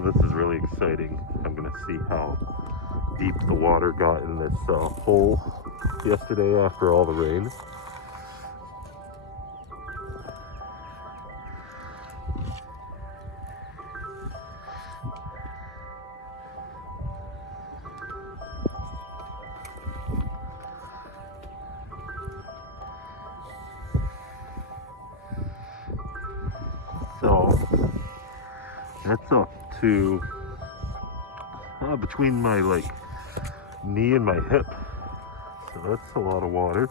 So this is really exciting. I'm gonna see how deep the water got in this hole yesterday after all the rain. So that's up to between my knee and my hip. So that's a lot of water.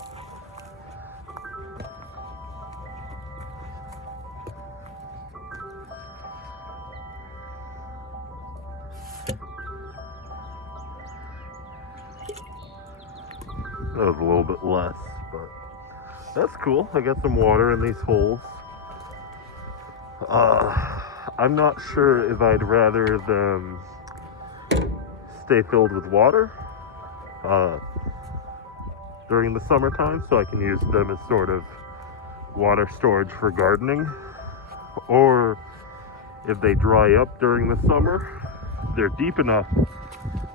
That was a little bit less, but that's cool. I got some water in these holes. I'm not sure if I'd rather them stay filled with water during the summertime so I can use them as sort of water storage for gardening, or if they dry up during the summer, they're deep enough,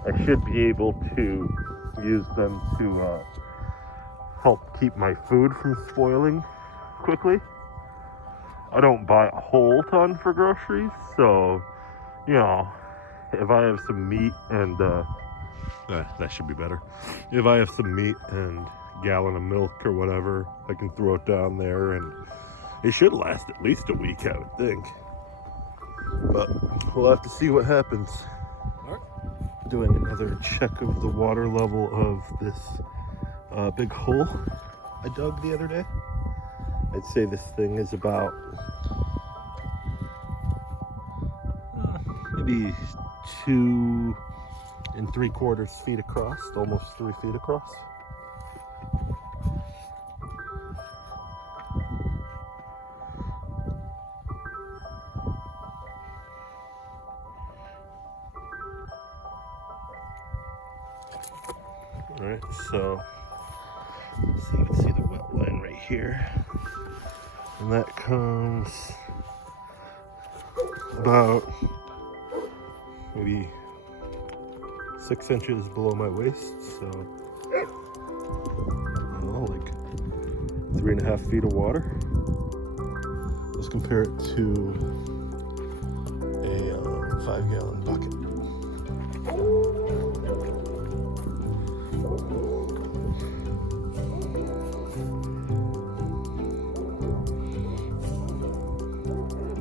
I should be able to use them to help keep my food from spoiling quickly. I don't buy a whole ton for groceries, so, you know, if I have some meat and, that should be better. If I have some meat and gallon of milk or whatever, I can throw it down there and it should last at least a week, I would think. But we'll have to see what happens. All right. Doing another check of the water level of this big hole I dug the other day. I'd say this thing is about maybe 2 3/4 feet across, almost 3 feet across. All right, so you can see the wet line right here, and that comes about maybe 6 inches below my waist, so like 3.5 feet of water. Let's compare it to a 5-gallon bucket.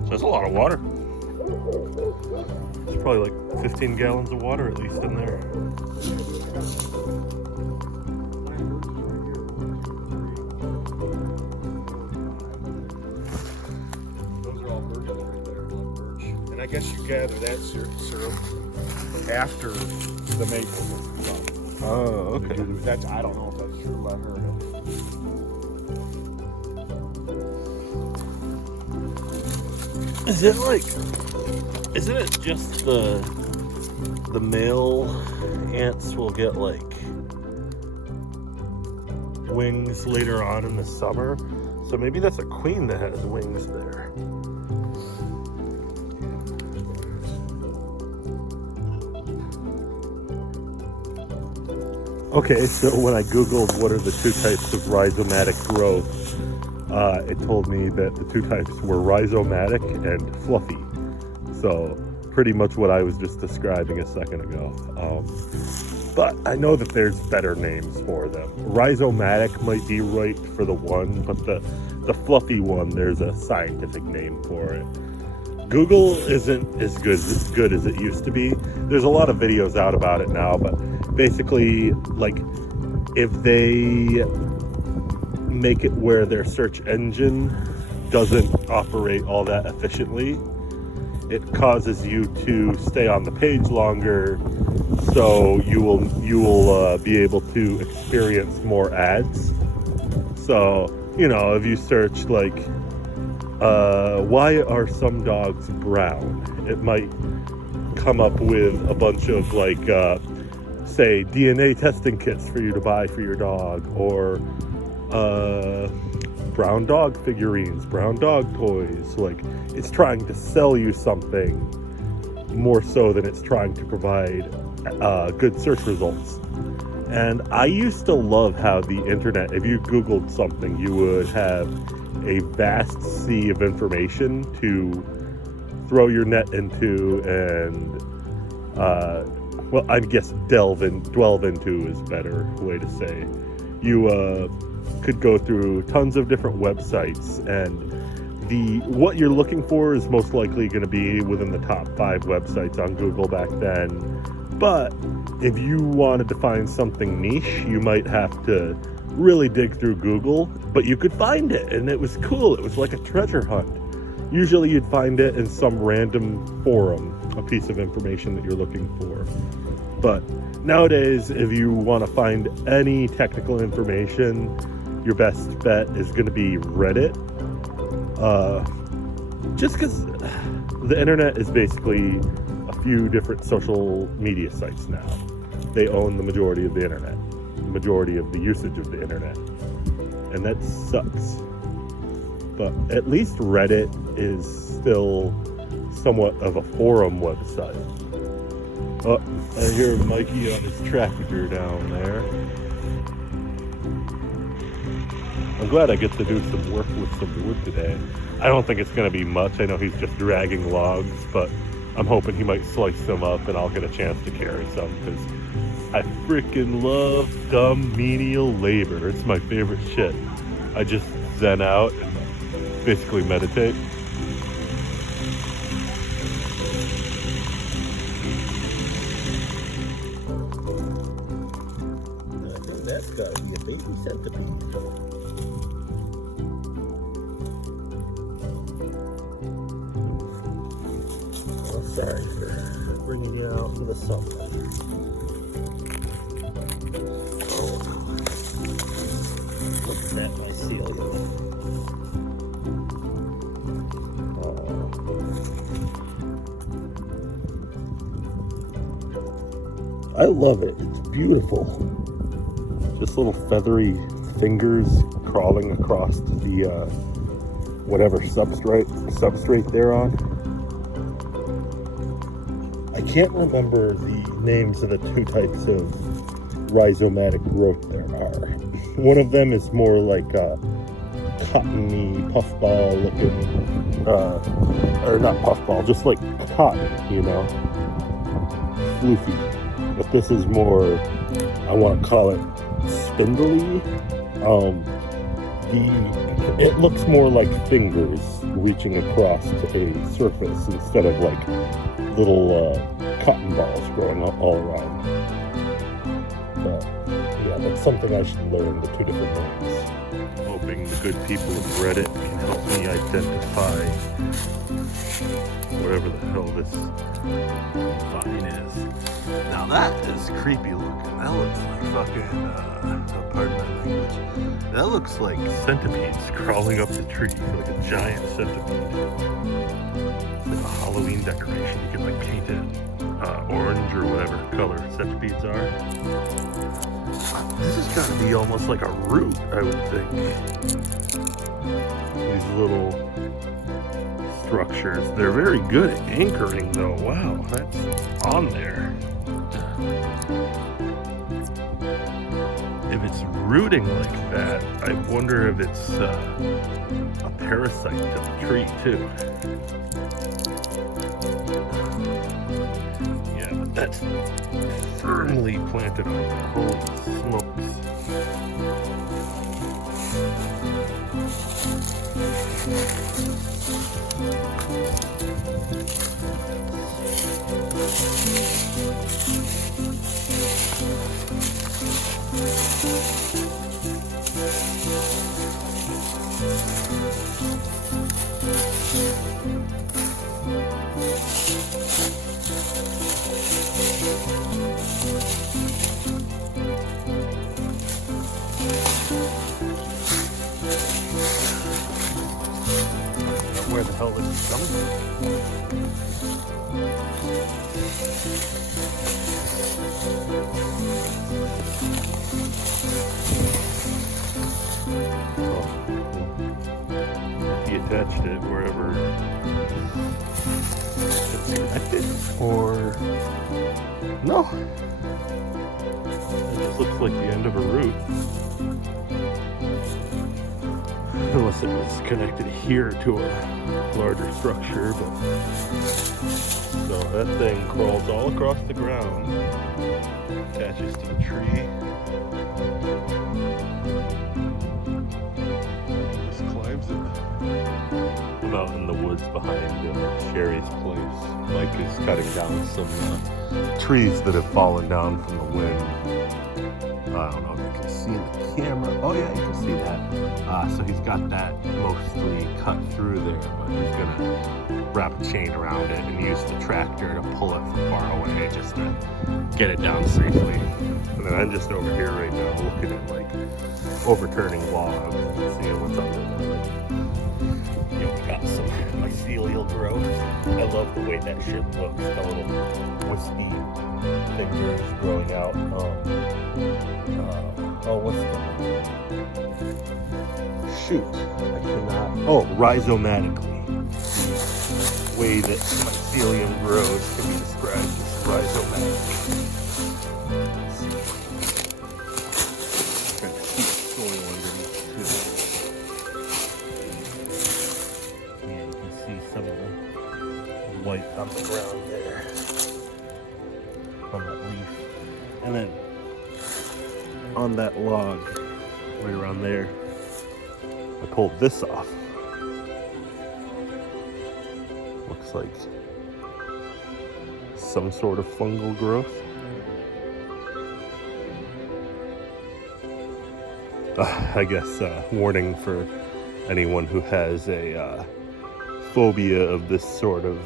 So that's a lot of water. There's probably like 15 gallons of water at least in there. Those are all birch right there, blood birch. And I guess you gather that syrup after the maple. Oh, okay. That's, I don't know if that's true, but I heard it. Isn't it just the male ants will get like wings later on in the summer? So maybe that's a queen that has wings there. Okay, so when I googled what are the 2 types of rhizomatic growth, it told me that the 2 types were rhizomatic and fluffy. So pretty much what I was just describing a second ago. But I know that there's better names for them. Rhizomatic might be right for the one, but the fluffy one, there's a scientific name for it. Google isn't as good as it used to be. There's a lot of videos out about it now, but basically, like, if they make it where their search engine doesn't operate all that efficiently, it causes you to stay on the page longer, so you will be able to experience more ads. So, you know, if you search like why are some dogs brown, it might come up with a bunch of like say DNA testing kits for you to buy for your dog, or brown dog figurines, brown dog toys. Like, it's trying to sell you something more so than it's trying to provide good search results. And I used to love how the internet, if you Googled something, you would have a vast sea of information to throw your net into and, well, I guess dwell into is a better way to say. You could go through tons of different websites, and what you're looking for is most likely going to be within the top 5 websites on Google back then. But if you wanted to find something niche, you might have to really dig through Google, but you could find it, and it was cool. It was like a treasure hunt. Usually you'd find it in some random forum, a piece of information that you're looking for. But nowadays, if you want to find any technical information, your best bet is going to be Reddit. Just because the internet is basically a few different social media sites now. They own the majority of the internet, the majority of the usage of the internet, and that sucks. But at least Reddit is still somewhat of a forum website. Oh, I hear Mikey on his tractor down there. I'm glad I get to do some work with some wood today. I don't think it's going to be much. I know he's just dragging logs, but I'm hoping he might slice them up and I'll get a chance to carry some, because I freaking love dumb menial labor. It's my favorite shit. I just zen out and basically meditate. I think that's got to be a baby centipede. Sorry for bringing you out into the sunlight. Looking at my celia. I love it. It's beautiful. Just little feathery fingers crawling across the whatever substrate they're on. I can't remember the names of the 2 types of rhizomatic growth there are. One of them is more like a cottony puffball looking, or not puffball, just like cotton, you know, floofy. But this is more, I want to call it spindly. It looks more like fingers reaching across a surface instead of like little cotton balls growing all around. But yeah, that's something I should learn, the 2 different names. Hoping the good people of Reddit can help me identify whatever the hell this vine is. Now that is creepy looking. That looks like fucking, pardon my language. That looks like centipedes crawling up the tree, like a giant centipede. Like a Halloween decoration. You can like paint it orange or whatever color centipedes are. This has got to be almost like a root, I would think. These little structures. They're very good at anchoring though. Wow, that's on there. If it's rooting like that, I wonder if it's a parasite to the tree too. Yeah, but that's firmly planted on there. Holy smokes. Where the hell this is coming He attached it wherever it's connected. Or no. It just looks like the end of a root. Unless it was connected here to a larger structure, but so that thing crawls all across the ground, attaches to the tree, just climbs it. I'm out in the woods behind Sherry's place. Mike is cutting down some trees that have fallen down from the wind. I don't know if you can see in the camera. Oh yeah, you can see that. So he's got that mostly cut through there, but he's gonna wrap a chain around it and use the tractor to pull it from far away just to get it down safely. And then I'm just over here right now looking at like overturning logs and seeing what's under them. You know, we got some mycelial growth. I love the way that shit looks. The little wispy fingers growing out. What's the shoot? I cannot. Oh, rhizomatically. The way that mycelium grows can be described as rhizomatic. Trying to keep soil underneath too. Yeah, you can see some of the white on the ground there on that leaf, and then on that log right around there, I pulled this off. Looks like some sort of fungal growth. I guess warning for anyone who has a phobia of this sort of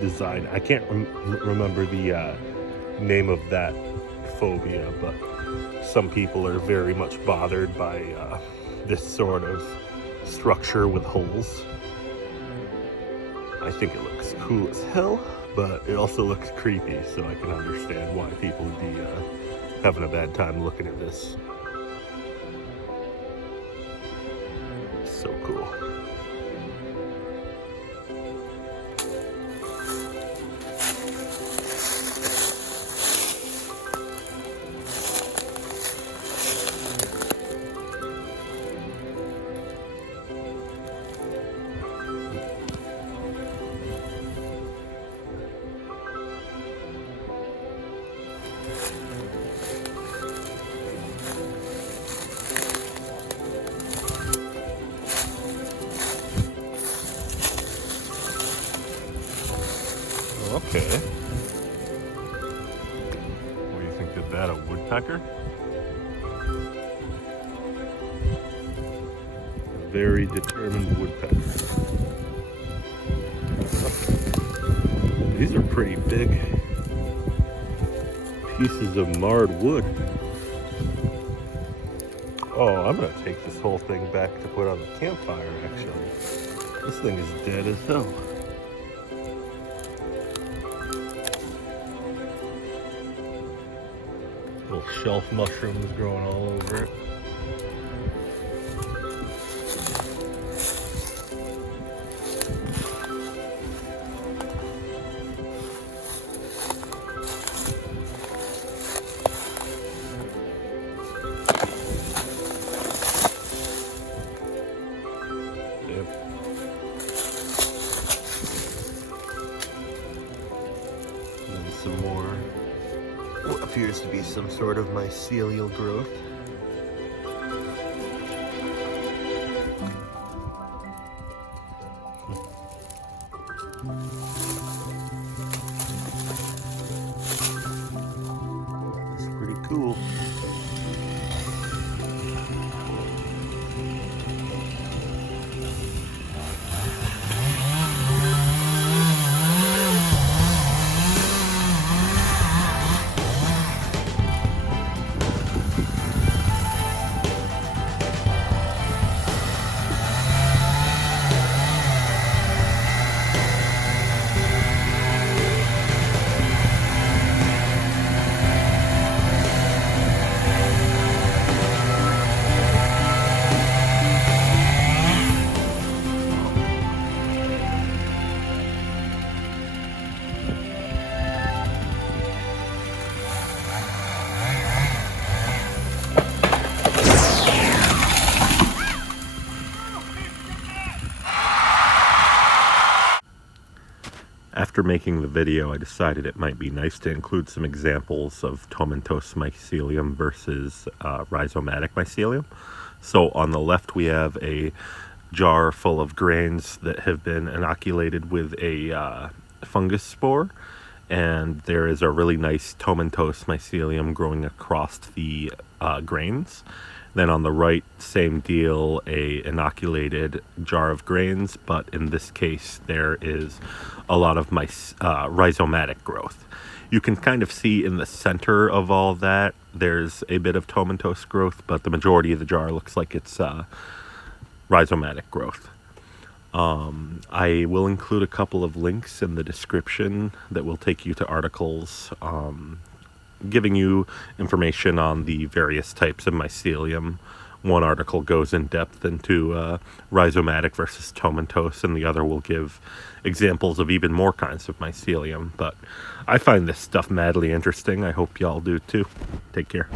design. I can't remember the name of that phobia, but some people are very much bothered by this sort of structure with holes. I think it looks cool as hell, but it also looks creepy, so I can understand why people would be having a bad time looking at this. So cool. Okay. What do you think of that? A woodpecker? A very determined woodpecker. These are pretty big pieces of marred wood. Oh, I'm gonna take this whole thing back to put on the campfire, actually. This thing is dead as hell. Little shelf mushrooms growing all over it. Yep. And then some more. What appears to be some sort of mycelial growth. That's pretty cool. after making the video, I decided it might be nice to include some examples of tomentose mycelium versus rhizomatic mycelium. So on the left we have a jar full of grains that have been inoculated with a fungus spore, and there is a really nice tomentose mycelium growing across the grains. Then on the right, same deal, a inoculated jar of grains, but in this case there is a lot of rhizomatic growth. You can kind of see in the center of all that there's a bit of tomentose growth, but the majority of the jar looks like it's rhizomatic growth. I will include a couple of links in the description that will take you to articles giving you information on the various types of mycelium. One article goes in depth into rhizomatic versus tomentose, and the other will give examples of even more kinds of mycelium. But I find this stuff madly interesting. I hope y'all do too. Take care.